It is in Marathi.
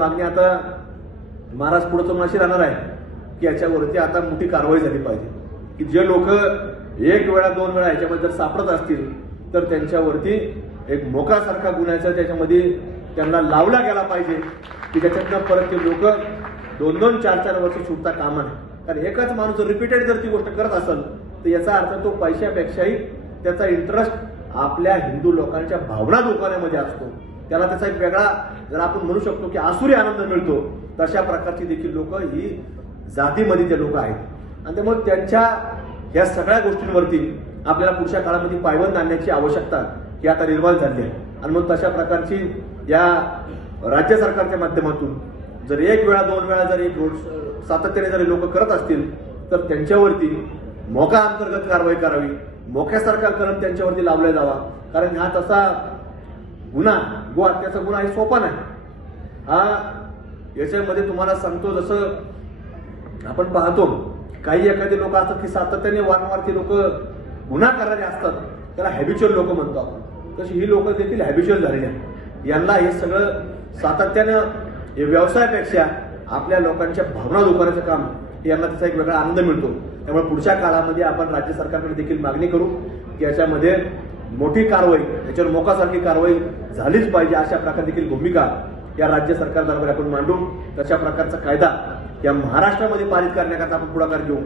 मागणी आता महाराज पुढे तर अशी राहणार आहे की याच्यावरती आता मोठी कारवाई झाली पाहिजे की जे लोक एक वेळा दोन वेळा याच्यामध्ये जर सापडत असतील तर त्यांच्यावरती एक मोकासारखा गुन्ह्याचा त्याच्यामध्ये त्यांना लावला गेला पाहिजे की त्याच्यातनं परत ते लोक 2-2, 4-4 वर्ष सुटता कामा नये. कारण एकाच माणूस जर रिपीटेड जर ती गोष्ट करत असेल तर याचा अर्थ तो पैशापेक्षाही त्याचा इंटरेस्ट आपल्या हिंदू लोकांच्या भावना दुखवण्यामध्ये असतो. त्याला त्याचा एक वेगळा जर आपण म्हणू शकतो की आसुरी आनंद मिळतो. तशा प्रकारची देखील लोक ही जातीमध्ये ते लोक आहेत आणि त्यामुळे त्यांच्या या सगळ्या गोष्टींवरती आपल्याला पुढच्या काळामध्ये पायबंद आणण्याची आवश्यकता ही आता निर्माण झाली आहे. आणि मग तशा प्रकारची या राज्य सरकारच्या माध्यमातून जर एक वेळा दोन वेळा जर एक सातत्याने जर लोक करत असतील तर त्यांच्यावरती मोका अंतर्गत कारवाई करावी, मोक्यासारखा कलम त्यांच्यावरती लावला जावा. कारण हा तसा गुन्हा गो हत्याचा गुन्हा हे सोपा नाही. हा याच्यामध्ये तुम्हाला सांगतो जसं आपण पाहतो काही एखादे लोक असतात की सातत्याने वारंवार ते लोक गुन्हा करणारे असतात, त्याला हॅबिच्युअल लोक म्हणतो आपण. तशी ही लोक देखील हॅबिच्युअल झालेली आहेत. यांना हे सगळं सातत्यानं हे व्यवसायापेक्षा आपल्या लोकांच्या भावना दुखवण्याचं काम यांना त्याचा एक वेगळा आनंद मिळतो. त्यामुळे पुढच्या काळामध्ये आपण राज्य सरकारकडे देखील मागणी करू की याच्यामध्ये मोठी कारवाई, याच्यावर मोकासारखी कारवाई झालीच पाहिजे अशा प्रकारे देखील भूमिका या राज्य सरकारदरबार आपण मांडू. तशा प्रकारचा कायदा या महाराष्ट्रामध्ये पारित करण्याकरता आपण पुढाकार घेऊ.